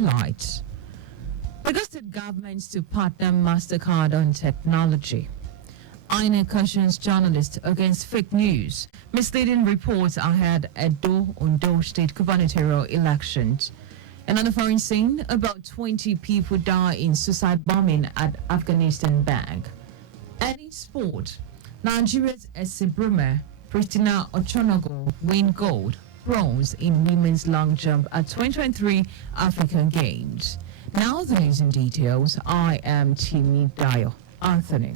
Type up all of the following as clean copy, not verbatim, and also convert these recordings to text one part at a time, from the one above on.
Light. Lagos State government to partner MasterCard on technology. INEC cautions journalists against fake news, misleading reports ahead at Ondo State gubernatorial elections. Another foreign scene, about 20 people die in suicide bombing at Afghanistan bank. Any sport, Nigeria's Esibrume, Christina Ochonogo win gold, bronze in women's long jump at 2023 African Games. Now the news in details. I am Timi Dayo. Anthony.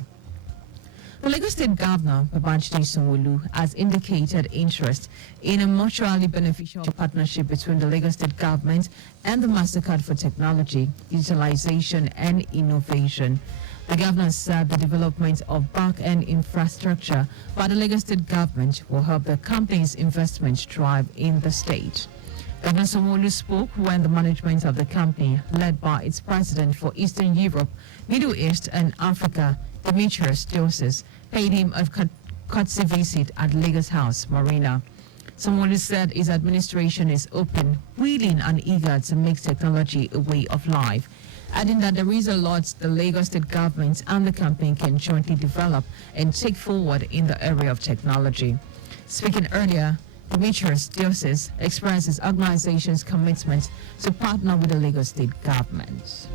The Lagos State Governor, Babajide Sanwo-Olu, has indicated interest in a mutually beneficial partnership between the Lagos State Government and the MasterCard for technology, digitalization and innovation. The governor said the development of back-end infrastructure by the Lagos State Government will help the company's investment thrive in the state. Governor Sanwo-Olu spoke when the management of the company, led by its president for Eastern Europe, Middle East and Africa, Demetrius Joseph, paid him a courtesy visit at Lagos House Marina. Sanwo-Olu said his administration is open, willing and eager to make technology a way of life, adding that there is a lot the Lagos State government and the company can jointly develop and take forward in the area of technology. Speaking earlier, Demetrius Joseph expressed his organization's commitment to partner with the Lagos State government.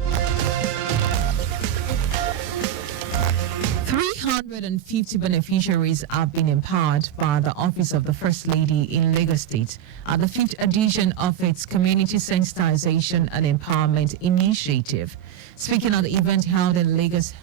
350 beneficiaries have been empowered by the Office of the First Lady in Lagos State at the 5th edition of its Community Sensitization and Empowerment Initiative. Speaking at the event held in Lagos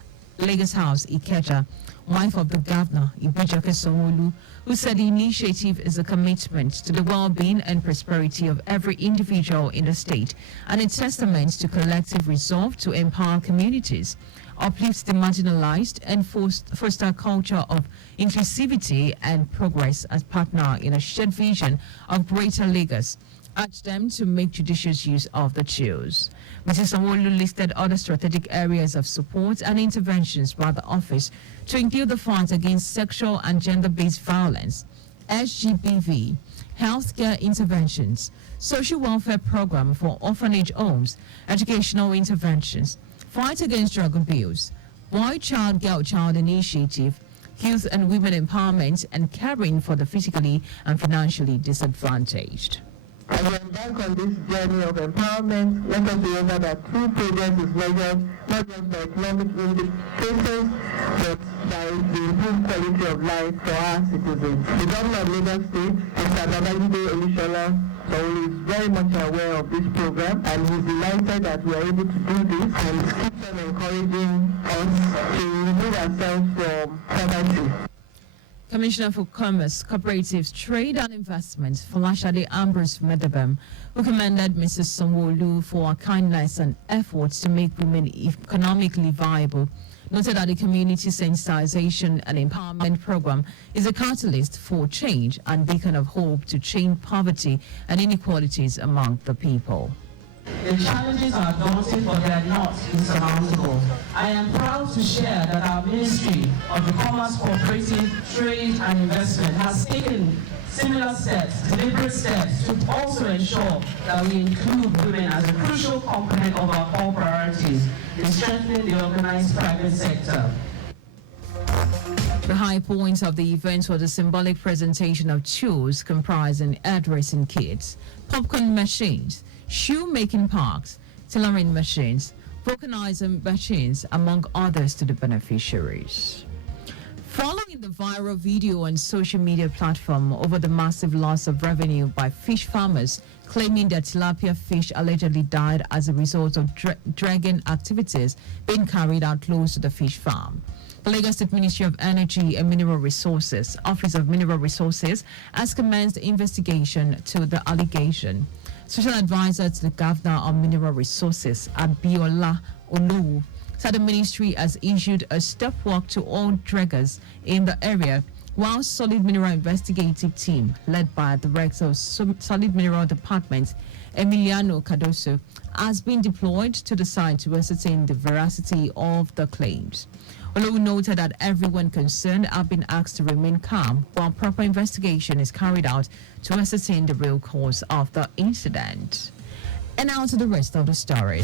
House, Ikeja, wife of the governor, Ibijoke Sanwo-Olu, who said the initiative is a commitment to the well-being and prosperity of every individual in the state and a testament to collective resolve to empower communities, uplift the marginalized, and foster a culture of inclusivity and progress as partner in a shared vision of Greater Lagos. Urged them to make judicious use of the tools. Mrs. Sanwo-Olu listed other strategic areas of support and interventions by the office to include the funds against sexual and gender-based violence, SGBV, healthcare interventions, social welfare program for orphanage homes, educational interventions, fight against drug abuse, boy child girl child initiative, youth and women empowerment, and caring for the physically and financially disadvantaged. As we embark on this journey of empowerment, let us remember that true progress is measured not just by economic indicators, but by the improved quality of life for our citizens. The governor of Lagos State, Mr. Babajide Sanwo-Olu, is very much aware of this program, and he's delighted that we are able to do this and keeps on encouraging us to remove ourselves from poverty. Commissioner for Commerce, Cooperatives, Trade and Investment, Folashade Ambrose Medebem, who commended Mrs. Sanwo-Olu for her kindness and efforts to make women economically viable, noted that the Community Sensitization and Empowerment Program is a catalyst for change and beacon of hope to change poverty and inequalities among the people. The challenges are daunting, but they are not insurmountable. I am proud to share that our Ministry of the Commerce, Cooperative, Trade and Investment has taken similar steps, deliberate steps, to also ensure that we include women as a crucial component of our core priorities in strengthening the organized private sector. The high points of the event were the symbolic presentation of tools comprising hairdressing kits, popcorn machines, shoemaking parks, tailoring machines, vulcanizing machines, among others, to the beneficiaries. Following the viral video on social media platform over the massive loss of revenue by fish farmers claiming that tilapia fish allegedly died as a result of dragging activities being carried out close to the fish farm, the Lagos State Ministry of Energy and Mineral Resources, Office of Mineral Resources, has commenced investigation to the allegation. Special Advisor to the Governor of Mineral Resources, Abiola Olowu, said the ministry has issued a stop work to all draggers in the area, while Solid Mineral Investigative Team, led by the Director of Solid Mineral Department, Emiliano Cardoso, has been deployed to the site to ascertain the veracity of the claims. Olowu noted that everyone concerned have been asked to remain calm while proper investigation is carried out to ascertain the real cause of the incident. And now to the rest of the story.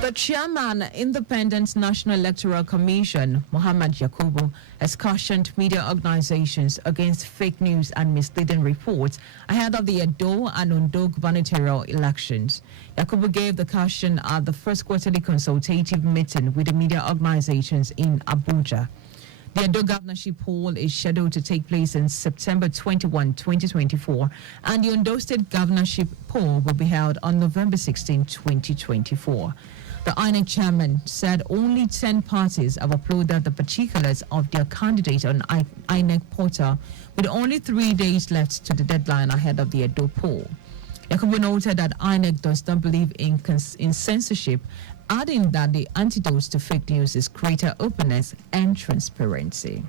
The chairman, Independent National Electoral Commission, Muhammad Yakubu, has cautioned media organizations against fake news and misleading reports ahead of the Edo and Ondo gubernatorial elections. Yakubu gave the caution at the first quarterly consultative meeting with the media organizations in Abuja. The Edo governorship poll is scheduled to take place in September 21, 2024, and the Ondo State governorship poll will be held on November 16, 2024. The INEC chairman said only 10 parties have uploaded the particulars of their candidate on INEC portal, with only 3 days left to the deadline ahead of the Edo poll. Yakubu noted that INEC does not believe in censorship, adding that the antidote to fake news is greater openness and transparency.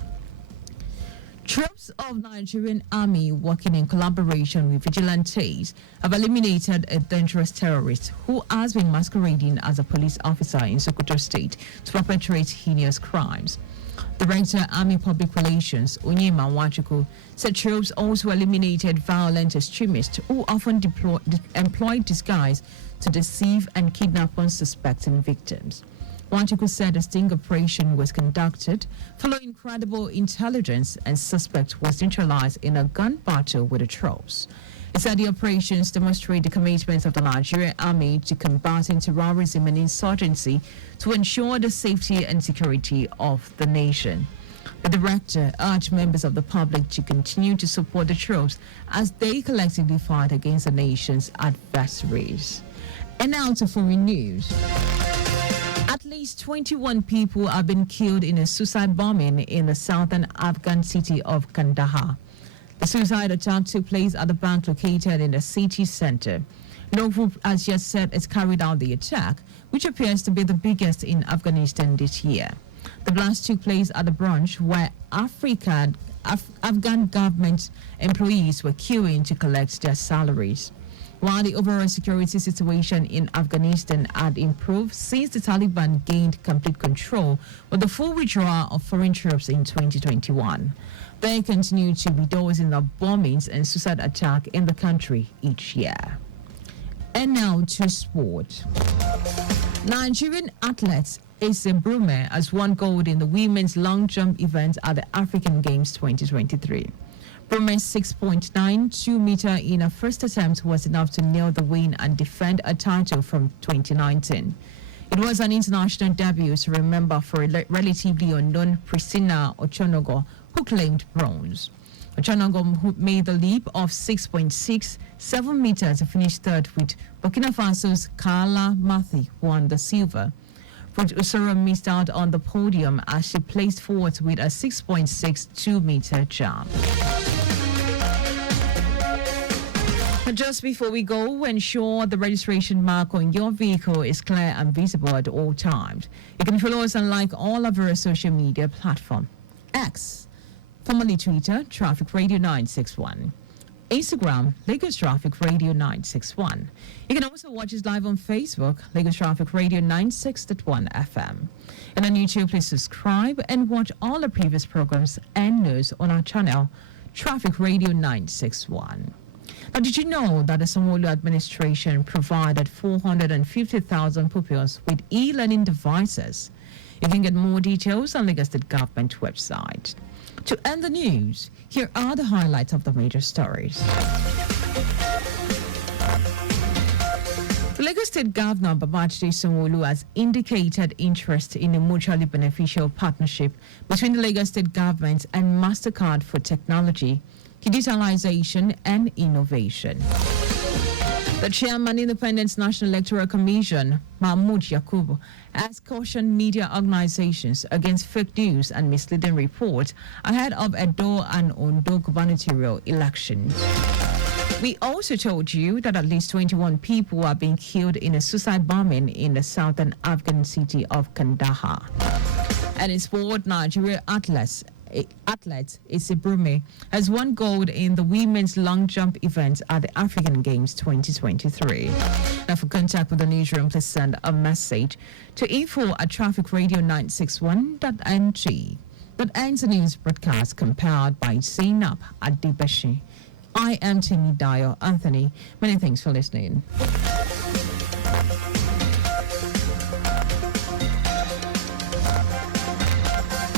Troops of Nigerian army working in collaboration with vigilantes have eliminated a dangerous terrorist who has been masquerading as a police officer in Sokoto State to perpetrate heinous crimes. Director Army Public Relations Onyema Wachuku said troops also eliminated violent extremists who often employ disguise to deceive and kidnap unsuspecting victims. Wachuku said a sting operation was conducted following credible intelligence and suspect was neutralized in a gun battle with the troops. He said the operations demonstrate the commitment of the Nigerian army to combating terrorism and insurgency to ensure the safety and security of the nation. The director urged members of the public to continue to support the troops as they collectively fight against the nation's adversaries. And now to foreign news. At least 21 people have been killed in a suicide bombing in the southern Afghan city of Kandahar. The suicide attack took place at a bank located in the city center. No group has yet said it's carried out the attack, which appears to be the biggest in Afghanistan this year. The blast took place at a branch where Afghan government employees were queuing to collect their salaries. While the overall security situation in Afghanistan had improved since the Taliban gained complete control with the full withdrawal of foreign troops in 2021, there continue to be dozens of bombings and suicide attacks in the country each year. And now to sport. Nigerian athletes Ese Brume has won gold in the women's long jump event at the African Games 2023. Brume's 6.92 meter in her first attempt was enough to nail the win and defend a title from 2019. It was an international debut to remember for a relatively unknown Priscilla Ochonogo, who claimed bronze. Ochonogo, who made the leap of 6.67 meters to finish third, with Burkina Faso's Carla Mathi won the silver. But Usoro missed out on the podium as she placed fourth with a 6.62 meter jump. Just before we go, ensure the registration mark on your vehicle is clear and visible at all times. You can follow us on all of our social media platforms. X, formerly Twitter, Traffic Radio 961. Instagram, Lagos Traffic Radio 961. You can also watch us live on Facebook, Lagos Traffic Radio 96.1 FM. And on YouTube, please subscribe and watch all the previous programs and news on our channel, Traffic Radio 961. Now, did you know that the Sanwo-Olu administration provided 450,000 pupils with e-learning devices? You can get more details on Lagos State Government website. To end the news, here are the highlights of the major stories. The Lagos State Governor Babajide Sanwo-Olu has indicated interest in a mutually beneficial partnership between the Lagos State Government and MasterCard for technology, digitalization and innovation. The chairman, Independent National Electoral Commission, Mahmoud Yakubu, has cautioned media organizations against fake news and misleading reports ahead of Edo and Ondo gubernatorial elections. We also told you that at least 21 people are being killed in a suicide bombing in the southern Afghan city of Kandahar. And in sport, Nigeria athlete Ese Brume has won gold in the women's long jump event at the African Games 2023. Now, for contact with the newsroom, please send a message to info@trafficradio961.ng. That ends the news broadcast compiled by Zainab Adebeshi. I am Timmy Dayo. Anthony, many thanks for listening.